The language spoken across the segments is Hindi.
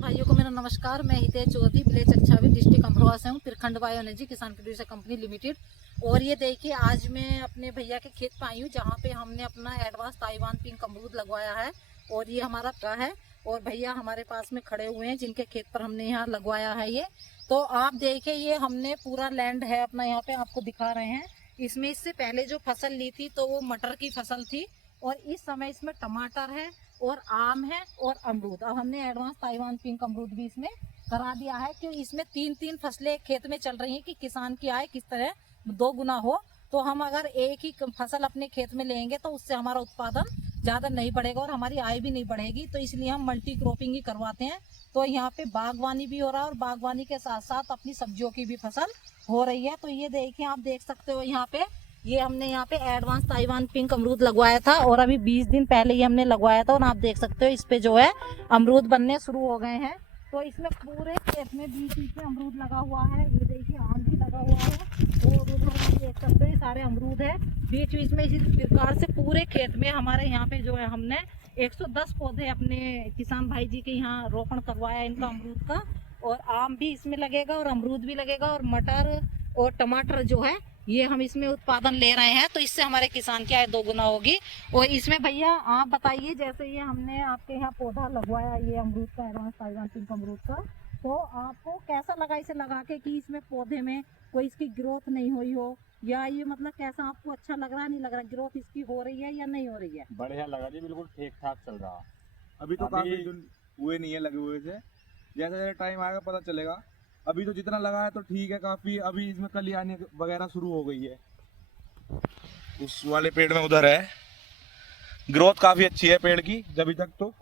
भाइयों को मेरा नमस्कार। मैं हितेश चौधरी विलेज अक्षावी डिस्ट्रिक्ट अमरोहा से हूँ, त्रिखंड बायो एनर्जी किसान प्रोड्यूसर कंपनी लिमिटेड। और ये देखिए, आज मैं अपने भैया के खेत पर आई हूँ जहाँ पे हमने अपना एडवांस ताइवान पिंक अमरूद लगवाया है। और ये हमारा का है और भैया हमारे पास में खड़े हुए हैं जिनके खेत पर हमने यहाँ लगवाया है ये। तो आप देखिए, ये हमने पूरा लैंड है अपना, यहाँ पे आपको दिखा रहे हैं। इसमें इससे पहले जो फसल ली थी तो वो मटर की फसल थी, और इस समय इसमें टमाटर है और आम है और अमरूद। अब हमने एडवांस ताइवान पिंक अमरूद भी इसमें करा दिया है, क्योंकि इसमें तीन तीन फसलें खेत में चल रही हैं कि किसान की आय किस तरह दो गुना हो। तो हम अगर एक ही फसल अपने खेत में लेंगे तो उससे हमारा उत्पादन ज़्यादा नहीं बढ़ेगा और हमारी आय भी नहीं बढ़ेगी। तो इसलिए हम मल्टी क्रॉपिंग ही करवाते हैं। तो यहाँ पे बागवानी भी हो रहा है और बागवानी के साथ साथ अपनी सब्जियों की भी फसल हो रही है। तो ये देखिए, आप देख सकते हो यहाँ पे, ये हमने यहाँ पे एडवांस ताइवान पिंक अमरूद लगवाया था और अभी 20 दिन पहले ही हमने लगवाया था। और आप देख सकते हो इस पे जो है अमरूद बनने शुरू हो गए हैं। तो इसमें पूरे खेत में बीच बीच में अमरूद लगा हुआ है। ये देखिए, आम भी लगा हुआ है और उधर आप देख सकते हो ये सारे अमरूद है बीच बीच में। इसी प्रकार से पूरे खेत में हमारे यहाँ पे जो है हमने 110 पौधे अपने किसान भाई जी के यहाँ रोपण करवाया इनका अमरूद का। और आम भी इसमें लगेगा और अमरूद भी लगेगा और मटर और टमाटर जो है ये हम इसमें उत्पादन ले रहे हैं। तो इससे हमारे किसान की आय दोगुना होगी। और इसमें भैया आप बताइए, जैसे ये हमने आपके यहाँ पौधा लगवाया ये अमरूद का, एडवांस ताइवान पिंक अमरूद का, तो आपको कैसा लगा इसे लगा के कि इसमें पौधे में कोई इसकी ग्रोथ नहीं हुई हो, या ये मतलब कैसा आपको अच्छा लग रहा है, नहीं लग रहा, ग्रोथ इसकी हो रही है या नहीं हो रही है? बढ़िया लगा जी, बिल्कुल ठीक ठाक चल रहा। अभी तो काफी दिन हुए नहीं है लगे हुए थे, जैसे जैसे टाइम आएगा पता चलेगा। अभी तो जितना लगा है तो ठीक है काफी। अभी इसमें कली आने वगैरह शुरू हो गई है। उस वाले पेड़ में उधर है, ग्रोथ काफी अच्छी है पेड़ की अभी तक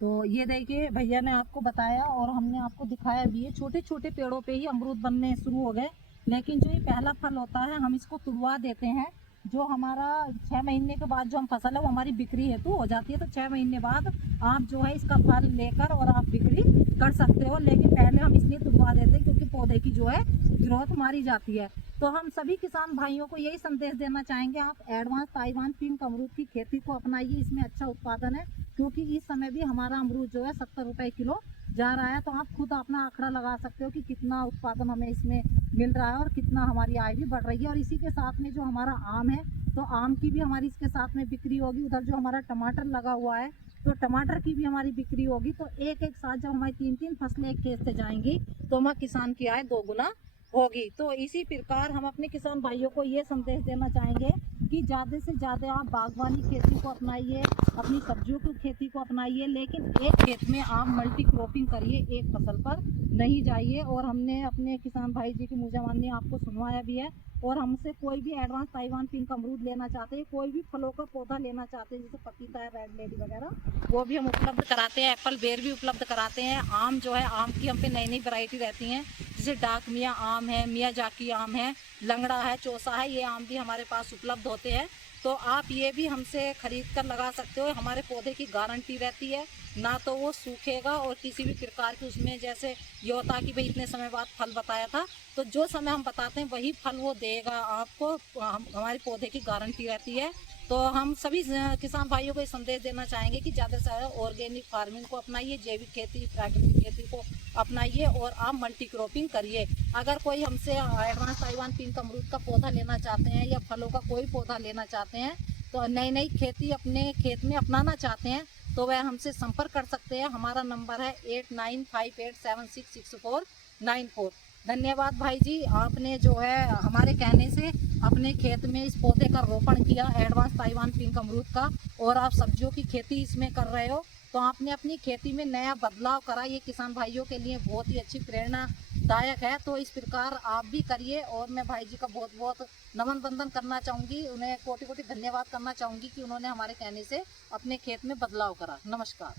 तो ये देखिए, भैया ने आपको बताया और हमने आपको दिखाया भी है। छोटे छोटे पेड़ों पे ही अमरूद बनने शुरू हो गए, लेकिन जो ये पहला फल होता है हम इसको तुड़वा देते हैं। जो हमारा 6 महीने के बाद जो हम फसल है वो हमारी बिक्री हेतु हो जाती है। तो 6 महीने बाद आप जो है इसका फल लेकर और आप बिक्री कर सकते हो, लेकिन पहले हम इसलिए तुड़वा देते हैं क्योंकि पौधे की जो है ग्रोथ मारी जाती है। तो हम सभी किसान भाइयों को यही संदेश देना चाहेंगे, आप एडवांस ताइवान पिंक अमरूद की खेती को अपनाइए। इसमें अच्छा उत्पादन है, क्योंकि इस समय भी हमारा अमरूद जो है 70 रुपए किलो जा रहा है। तो आप खुद अपना आंकड़ा लगा सकते हो कि कितना उत्पादन हमें इसमें मिल रहा है और कितना हमारी आय भी बढ़ रही है। और इसी के साथ में जो हमारा आम है, तो आम की भी हमारी इसके साथ में बिक्री होगी। उधर जो हमारा टमाटर लगा हुआ है, तो टमाटर की भी हमारी बिक्री होगी। तो एक एक साथ जब हमारी तीन तीन फसलें एक खेत से जाएंगी तो हमारे किसान की आय दोगुना होगी। तो इसी प्रकार हम अपने किसान भाइयों को ये संदेश देना चाहेंगे कि ज़्यादा से ज़्यादा आप बागवानी खेती को अपनाइए, अपनी सब्जियों की खेती को अपनाइए, लेकिन एक खेत में आप मल्टी क्रॉपिंग करिए, एक फसल पर नहीं जाइए। और हमने अपने किसान भाई जी की मुजावानी आपको सुनवाया भी है। और हमसे कोई भी एडवांस ताइवान पिंक अमरूद लेना चाहते हैं, कोई भी फलों का पौधा लेना चाहते हैं, जैसे पपीता है, रेड लेडी वगैरह, वो भी हम उपलब्ध कराते हैं। एप्पल बेर भी उपलब्ध कराते हैं। आम जो है, आम की हम पे नई नई वैरायटी रहती हैं, जैसे डाक मियाँ आम है, मियाँ जाकी आम है, लंगड़ा है, चौसा है, ये आम भी हमारे पास उपलब्ध होते हैं। तो आप ये भी हमसे खरीद कर लगा सकते हो। हमारे पौधे की गारंटी रहती है, ना तो वो सूखेगा और किसी भी प्रकार की उसमें जैसे ये होता कि भाई इतने समय बाद फल बताया था, तो जो समय हम बताते हैं वही फल वो देगा आपको। हमारे पौधे की गारंटी रहती है। तो हम सभी किसान भाइयों को ये संदेश देना चाहेंगे कि ज़्यादा से ज़्यादा ऑर्गेनिक फार्मिंग को अपनाइए, जैविक खेती, प्राकृतिक खेती को अपनाइए और आप मल्टी क्रॉपिंग करिए। अगर कोई हमसे एडवांस ताइवान पिंक अमरूद का पौधा लेना चाहते हैं या फलों का कोई पौधा लेना चाहते हैं, तो नई नई खेती अपने खेत में अपनाना चाहते हैं, तो वह हमसे संपर्क कर सकते हैं। हमारा नंबर है 8958766494। धन्यवाद भाई जी, आपने जो है हमारे कहने से अपने खेत में इस पौधे का रोपण किया, एडवांस ताइवान पिंक अमरूद का, और आप सब्जियों की खेती इसमें कर रहे हो। तो आपने अपनी खेती में नया बदलाव करा, ये किसान भाइयों के लिए बहुत ही अच्छी प्रेरणादायक है। तो इस प्रकार आप भी करिए। और मैं भाई जी का बहुत बहुत नमन बंदन करना चाहूँगी, उन्हें कोटि कोटि धन्यवाद करना चाहूँगी कि उन्होंने हमारे कहने से अपने खेत में बदलाव करा। नमस्कार।